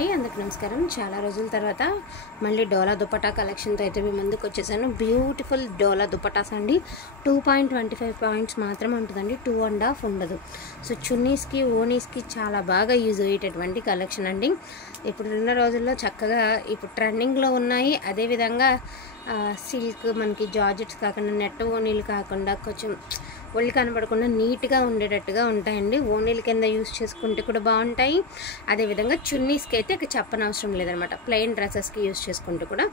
అందరికి నమస్కారం. చాలా రోజుల తర్వాత మళ్ళీ డోలా దుపట్టా కలెక్షన్తో అయితే మీ ముందుకు వచ్చేసాను. బ్యూటిఫుల్ డోలా దుపట్టాస్ అండి. 2.25 పాయింట్స్ మాత్రమే ఉంటుందండి, 2.5 ఉండదు. సో చున్నీస్కి ఓనీస్కి చాలా బాగా యూజ్ అయ్యేటటువంటి కలెక్షన్ అండి. ఇప్పుడు ఉన్న రోజుల్లో చక్కగా ఇప్పుడు ట్రెండింగ్లో ఉన్నాయి. అదేవిధంగా సిల్క్ మనకి జార్జెట్స్ కాకుండా నెట్ ఓనీలు కాకుండా కొంచెం ఒళ్ళు కనపడకుండా నీట్గా ఉండేటట్టుగా ఉంటాయండి. ఓనీల కింద యూజ్ చేసుకుంటే కూడా బాగుంటాయి. అదేవిధంగా చున్నీస్కి అయితే ఇక చెప్పనవసరం లేదనమాట. ప్లెయిన్ డ్రెస్సెస్కి యూజ్ చేసుకుంటూ కూడా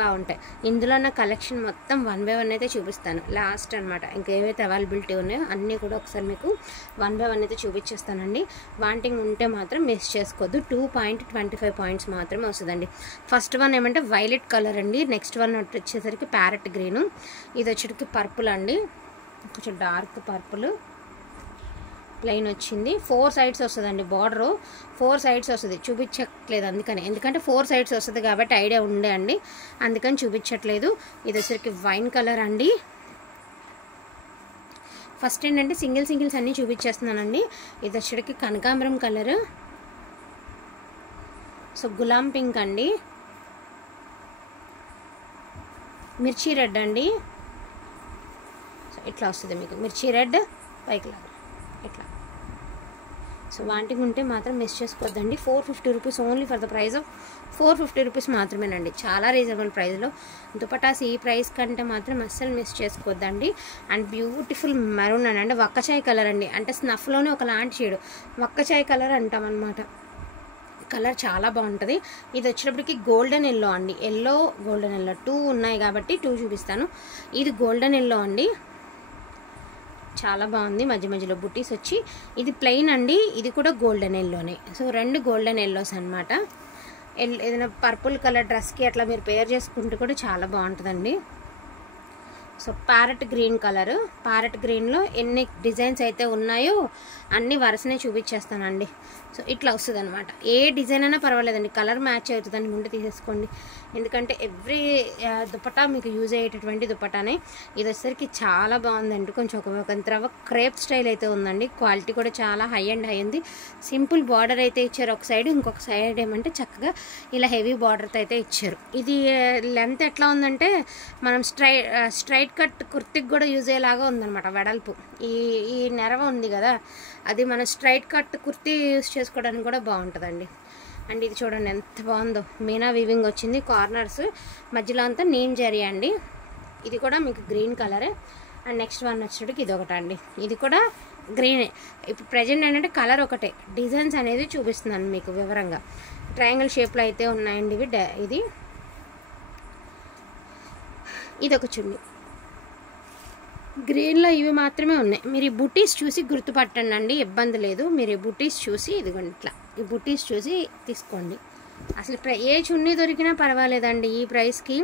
బాగుంటాయి. ఇందులో నా కలెక్షన్ మొత్తం 1 by 1 అయితే చూపిస్తాను లాస్ట్ అనమాట. ఇంకేవైతే అవైలబిలిటీ ఉన్నాయో అన్నీ కూడా ఒకసారి మీకు 1 by 1 అయితే చూపించేస్తానండి. వాంటింగ్ ఉంటే మాత్రం మిస్ చేసుకోవద్దు. 2.25 పాయింట్స్ మాత్రమే వస్తుందండి. ఫస్ట్ వన్ ఏమంటే వైలెట్ కలర్ అండి. నెక్స్ట్ వన్ వచ్చేసరికి ప్యారెట్ గ్రీను. ఇది వచ్చేటికి పర్పుల్ అండి, కొంచెం డార్క్ పర్పుల్ ప్లెయిన్ వచ్చింది. 4 సైడ్స్ వస్తుందండి. బార్డరు 4 సైడ్స్ వస్తుంది. చూపించట్లేదు ఎందుకంటే 4 సైడ్స్ వస్తుంది కాబట్టి ఐడియా ఉండే అండి, అందుకని చూపించట్లేదు. ఇది వచ్చరికి వైన్ కలర్ అండి. ఫస్ట్ ఏంటంటే సింగిల్స్ అన్నీ చూపించేస్తున్నానండి. ఇది వచ్చరికి కనకాంబరం కలర్, సో గులాం పింక్ అండి, మిర్చి రెడ్ అండి. సో ఇట్లా వస్తుంది మీకు మిర్చి రెడ్ పైకి లాగా ఇట్లా. సో వాంటికి ఉంటే మాత్రం మిస్ చేసుకోవద్దండి. 450 rupees only for the price of 450 rupees మాత్రమేనండి. చాలా రీజనబుల్ ప్రైస్లో దుపటాస్ ఈ ప్రైస్ కంటే మాత్రం అస్సలు మిస్ చేసుకోవద్దండి. అండ్ బ్యూటిఫుల్ మెరూన్ అండి, వక్కచాయ్ కలర్ అండి. అంటే స్నఫ్లోనే ఒకలాంటి షేడ్ వక్కచాయ్ కలర్ అంటాం అనమాట. కలర్ చాలా బాగుంటుంది. ఇది వచ్చేటప్పటికి గోల్డెన్ ఎల్లో అండి. గోల్డెన్ ఎల్లో 2 ఉన్నాయి కాబట్టి 2 చూపిస్తాను. ఇది గోల్డెన్ ఎల్లో అండి, చాలా బాగుంది. మధ్యలో బుట్టీస్ వచ్చి ఇది ప్లెయిన్ అండి. ఇది కూడా గోల్డెన్ ఎల్లోనే. సో 2 గోల్డెన్ ఎల్లోస్ అనమాట. ఏదైనా పర్పుల్ కలర్ డ్రెస్కి అట్లా మీరు పేర్ చేసుకుంటే కూడా చాలా బాగుంటుందండి. So parrot green colour, parrot గ్రీన్లో ఎన్ని డిజైన్స్ అయితే ఉన్నాయో అన్ని వరుసనే చూపించేస్తానండి. సో ఇట్లా వస్తుంది అనమాట. ఏ డిజైన్ అయినా పర్వాలేదండి, కలర్ మ్యాచ్ అవుతుందని ముందు తీసేసుకోండి. ఎందుకంటే ఎవ్రీ దుపట్టా మీకు యూజ్ అయ్యేటటువంటి దుపట్టానే. ఇది వచ్చేసరికి చాలా బాగుందండి. కొంచెం ఒక క్రేప్ స్టైల్ అయితే ఉందండి. క్వాలిటీ కూడా చాలా హై ఉంది. సింపుల్ బార్డర్ అయితే ఇచ్చారు ఒక సైడ్, ఇంకొక సైడ్ ఏమంటే చక్కగా ఇలా హెవీ బార్డర్తో అయితే ఇచ్చారు. ఇది లెంత్ ఎట్లా ఉందంటే మనం స్ట్రైట్ కట్ కుర్తికి కూడా యూజ్ అయ్యేలాగా ఉందన్నమాట. వెడల్పు ఈ నెరవ ఉంది కదా, అది మన స్ట్రైట్ కట్ కుర్తీ యూజ్ చేసుకోవడానికి కూడా బాగుంటుందండి. అండ్ ఇది చూడండి ఎంత బాగుందో. మీనా వీవింగ్ వచ్చింది. కార్నర్స్ మధ్యలో అంతా నీమ్ జరీ అండి. ఇది కూడా మీకు గ్రీన్ కలరే. అండ్ నెక్స్ట్ వన్ వచ్చేటికి ఇది ఒకటండి, ఇది కూడా గ్రీనే. ఇప్పుడు ప్రజెంట్ ఏంటంటే కలర్ ఒకటే, డిజైన్స్ అనేది చూపిస్తున్నాను మీకు వివరంగా. ట్రయాంగిల్ షేప్లో అయితే ఉన్నాయండి ఇవి. ఇది ఒక చున్నీ గ్రీన్లో ఇవి మాత్రమే ఉన్నాయి. మీరు ఈ బుటీస్ చూసి గుర్తుపట్టండి అండి, ఇబ్బంది లేదు. మీరు ఈ బుటీస్ చూసి ఇదిగోండి ఇట్లా ఈ బుటీస్ చూసి తీసుకోండి. అసలు ఏ చున్నీ దొరికినా పర్వాలేదండి. ఈ ప్రైస్కి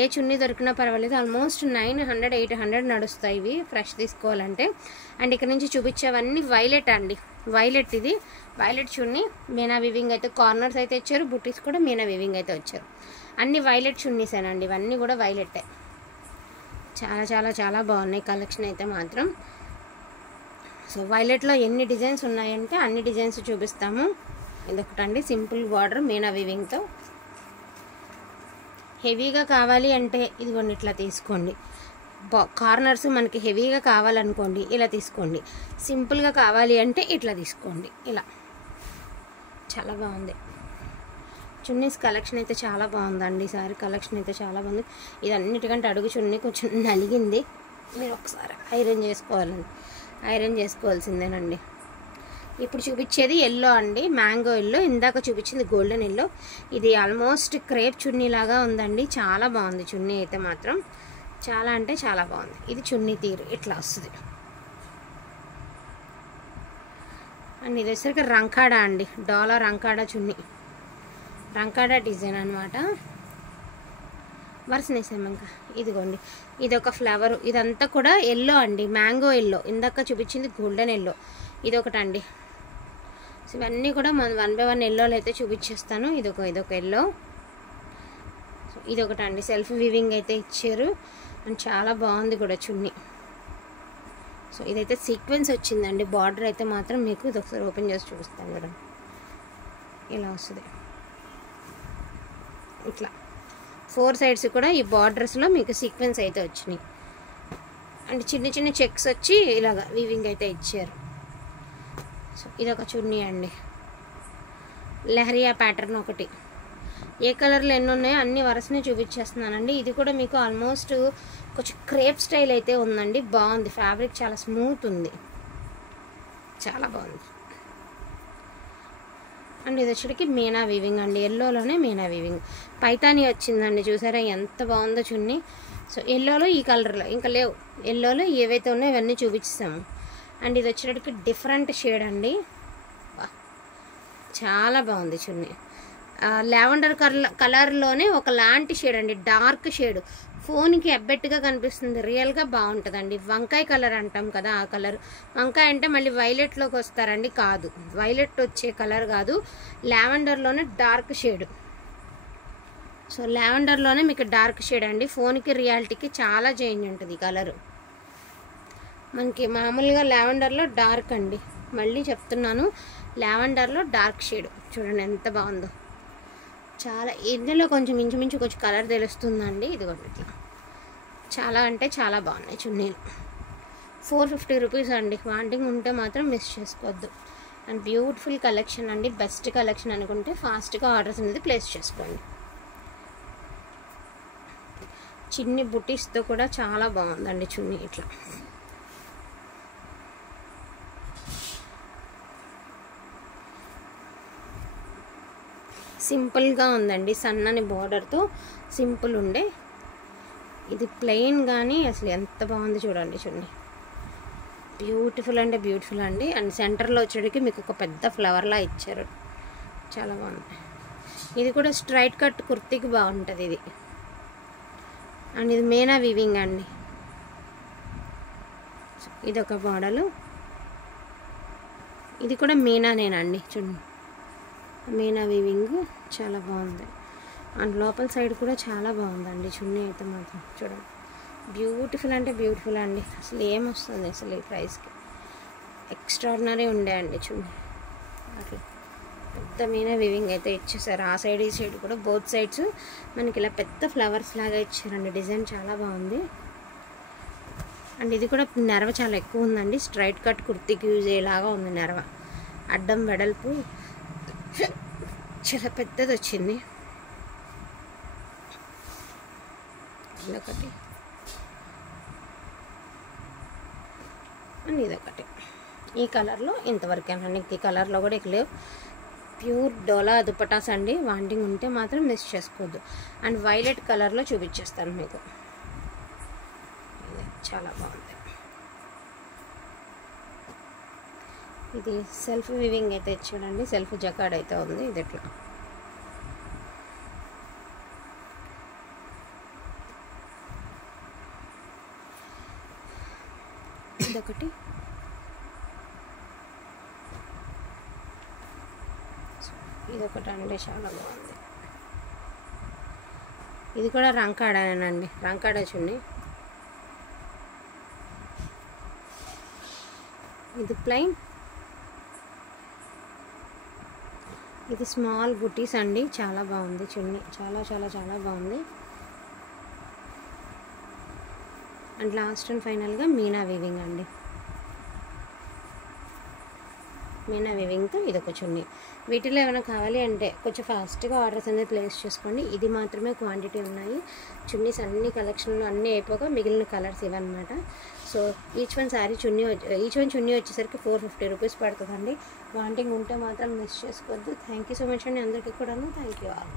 ఏ చున్నీ దొరికినా పర్వాలేదు. ఆల్మోస్ట్ 900 800 నడుస్తాయి ఇవి ఫ్రెష్ తీసుకోవాలంటే. అండ్ ఇక్కడ నుంచి చూపించేవన్నీ వైలెట్ అండి. వైలెట్, ఇది వైలెట్ చున్నీ. మీనా వివింగ్ అయితే కార్నర్స్ అయితే ఇచ్చారు, బుటీస్ కూడా మీనా వివింగ్ అయితే వచ్చారు. అన్ని వైలెట్ చున్నీసేనండి, ఇవన్నీ కూడా వైలెట్టే. చాలా చాలా చాలా బాగున్నాయి కలెక్షన్ అయితే మాత్రం. సో వైలెట్లో ఎన్ని డిజైన్స్ ఉన్నాయంటే అన్ని డిజైన్స్ చూపిస్తాము. ఇదొకటండి సింపుల్ బార్డర్ మీనా వీవింగ్తో. హెవీగా కావాలి అంటే ఇదిగోండి ఇట్లా తీసుకోండి. కార్నర్స్ మనకి హెవీగా కావాలనుకోండి ఇలా తీసుకోండి. సింపుల్గా కావాలి అంటే ఇట్లా తీసుకోండి. ఇలా చాలా బాగుంది. చున్నీస్ కలెక్షన్ అయితే చాలా బాగుందండి. ఈసారి కలెక్షన్ అయితే చాలా బాగుంది. ఇది అన్నిటికంటే అడుగు చున్నీ కొంచెం నలిగింది. మీరు ఒకసారి ఐరన్ చేసుకోవాల్సిందేనండి. ఇప్పుడు చూపించేది ఎల్లో అండి, మ్యాంగో ఎల్లో. ఇందాక చూపించింది గోల్డెన్ ఎల్లో. ఇది ఆల్మోస్ట్ క్రేప్ చున్నీ లాగా ఉందండి. చాలా బాగుంది చున్నీ అయితే మాత్రం, చాలా అంటే చాలా బాగుంది. ఇది చున్నీ తీరు ఇట్లా వస్తుంది. అండ్ ఇది వచ్చేసరికి రంకాడా అండి, డోలా రంకాడా చున్నీ, రంకాడా డిజైన్ అనమాట. వరుసనేసాము ఇంకా. ఇదిగోండి ఇది ఒక ఫ్లవర్. ఇదంతా కూడా ఎల్లో అండి, మ్యాంగో ఎల్లో. ఇందాక చూపించింది గోల్డెన్ ఎల్లో. ఇది ఒకటండి. సో ఇవన్నీ కూడా 1 by 1 ఎల్లోలు అయితే చూపించేస్తాను. ఇదొక ఎల్లో. సో ఇది ఒకటండి, సెల్ఫ్ వీవింగ్ అయితే ఇచ్చారు. అండ్ చాలా బాగుంది కూడా చున్నీ. సో ఇదైతే సీక్వెన్స్ వచ్చిందండి. బార్డర్ అయితే మాత్రం మీకు ఇది ఒకసారి ఓపెన్ చేసి చూపిస్తాను కదా, ఇలా వస్తుంది. ఇట్లా 4 సైడ్స్ కూడా ఈ బార్డర్స్లో మీకు సీక్వెన్స్ అయితే వచ్చినాయి. అండ్ చిన్న చిన్న చెక్స్ వచ్చి ఇలాగ వీవింగ్ అయితే ఇచ్చారు. సో ఇదొక చున్నీ అండి, లెహరియా ప్యాటర్న్ ఒకటి. ఏ కలర్లు ఎన్ని ఉన్నాయో అన్ని వరుసనే చూపించేస్తున్నానండి. ఇది కూడా మీకు ఆల్మోస్ట్ కొంచెం క్రేప్ స్టైల్ అయితే ఉందండి, బాగుంది. ఫ్యాబ్రిక్ చాలా స్మూత్ ఉంది, చాలా బాగుంది. అండ్ ఇది వచ్చేటికి మీనా వీవింగ్ అండి, ఎల్లోలోనే మీనా వీవింగ్. పైతాని వచ్చిందండి, చూసారా ఎంత బాగుందో చున్నీ. సో ఎల్లోలో ఈ కలర్లో ఇంకా లేవు, ఎల్లోలో ఏవైతే ఉన్నాయో ఇవన్నీ చూపించాము. అండ్ ఇది వచ్చేటికి డిఫరెంట్ షేడ్ అండి, చాలా బాగుంది చున్నీ. లావెండర్ కలర్లోనే ఒకలాంటి షేడ్ అండి, డార్క్ షేడ్. ఫోన్కి ఎబ్బెట్టుగా కనిపిస్తుంది, రియల్గా బాగుంటుందండి. వంకాయ కలర్ అంటాం కదా, ఆ కలర్. వంకాయ అంటే మళ్ళీ వైలెట్లోకి వస్తారండి, కాదు, వైలెట్ వచ్చే కలర్ కాదు, లావెండర్లోనే డార్క్ షేడ్. సో లావెండర్లోనే మీకు డార్క్ షేడ్ అండి. ఫోన్కి రియాలిటీకి చాలా చేంజ్ ఉంటుంది ఈ కలరు. మనకి మామూలుగా లావెండర్లో డార్క్ అండి, మళ్ళీ చెప్తున్నాను, లావెండర్లో డార్క్ షేడ్. చూడండి ఎంత బాగుందో, చాలా. ఇందులో కొంచెం ఇంచుమించు కొంచెం కలర్ తెలుస్తుందండి. ఇదిగోండి ఇట్లా, చాలా అంటే చాలా బాగున్నాయి చున్నీలు. 450 రూపీస్ అండి. వాంటింగ్ ఉంటే మాత్రం మిస్ చేసుకోవద్దు. అండ్ బ్యూటిఫుల్ కలెక్షన్ అండి, బెస్ట్ కలెక్షన్ అనుకుంటే ఫాస్ట్గా ఆర్డర్స్ అనేది ప్లేస్ చేసుకోండి. చిన్ని బుటీస్తో కూడా చాలా బాగుందండి చున్నీ. ఇట్లా సింపుల్గా ఉందండి, సన్నని బార్డర్తో సింపుల్ ఉండే. ఇది ప్లెయిన్ కానీ అసలు ఎంత బాగుంది చూడండి చున్నీ, బ్యూటిఫుల్ అంటే బ్యూటిఫుల్ అండి. అండ్ సెంటర్లో వచ్చేటికి మీకు ఒక పెద్ద ఫ్లవర్లా ఇచ్చారు, చాలా బాగుంది. ఇది కూడా స్ట్రైట్ కట్ కుర్తీకి బాగుంటుంది ఇది. అండ్ ఇది మీనా వీవింగ్ అండి, ఇదొక మోడలు. ఇది కూడా మీనానేనండి, చూడండి మీనా వీవింగ్ చాలా బాగుంది. అండ్ లోపల సైడ్ కూడా చాలా బాగుందండి చున్నీ అయితే మాత్రం. చూడండి బ్యూటిఫుల్ అంటే బ్యూటిఫుల్ అండి, అసలు ఏమొస్తుంది అసలు ఈ ప్రైస్కి, ఎక్స్ట్రాడినరీ ఉండే అండి చున్నీ. అట్లా పెద్ద మీనా వీవింగ్ అయితే ఇచ్చేసారు, ఆ సైడ్ ఈ సైడ్ కూడా బోత్ సైడ్స్ మనకి ఇలా పెద్ద ఫ్లవర్స్ లాగా ఇచ్చారండి. డిజైన్ చాలా బాగుంది. అండ్ ఇది కూడా నెరవ చాలా ఎక్కువ ఉందండి, స్ట్రైట్ కట్ కుర్తీకి యూజ్ అయ్యేలాగా ఉంది నెరవ. అడ్డం వెడల్పు చాలా పెద్దది వచ్చింది. ఇదొకటి అండ్ ఇదొకటి. ఈ కలర్లో ఇంతవరకేనండి, ఈ కలర్లో కూడా ఇక లేవు. ప్యూర్ డోలా దుపటాస్ అండి, వాంటింగ్ ఉంటే మాత్రం మిస్ చేసుకోవద్దు. అండ్ వైలెట్ కలర్లో చూపించేస్తాను మీకు, చాలా బాగుంది. ఇది సెల్ఫ్ వీవింగ్ అయితే చూడండి, సెల్ఫ్ జకాడ్ అయితే ఉంది. ఇది ఎట్లా ఇదొకటి. ఇదొకటి అండి, చాలా బాగుంది. ఇది కూడా రంకాడానండి, రంకాడా చున్నీ. ఇది ప్లెయిన్, ఇది స్మాల్ బుటీస్ అండి, చాలా బాగుంది చున్నీ, చాలా చాలా చాలా బాగుంది. అండ్ లాస్ట్ అండ్ ఫైనల్గా మీనా వీవింగ్ అండి, మీనా వీవింగ్తో ఇదొక చున్నీ. వీటిలో ఏమైనా కావాలి అంటే కొంచెం ఫాస్ట్గా ఆర్డర్స్ అనేది ప్లేస్ చేసుకోండి. ఇది మాత్రమే క్వాంటిటీ ఉన్నాయి. చున్నీస్ అన్ని కలెక్షన్లు అన్నీ అయిపోగా మిగిలిన కలర్స్ ఇవన్నమాట. సో ఈచ్ వన్ చున్నీ వచ్చేసరికి 450 రూపీస్ పడుతుందండి. వాంటింగ్ ఉంటే మాత్రం మిస్ చేసుకోవద్దు. థ్యాంక్ యూ సో మచ్ అండి అందరికీ కూడాను. Thank you all.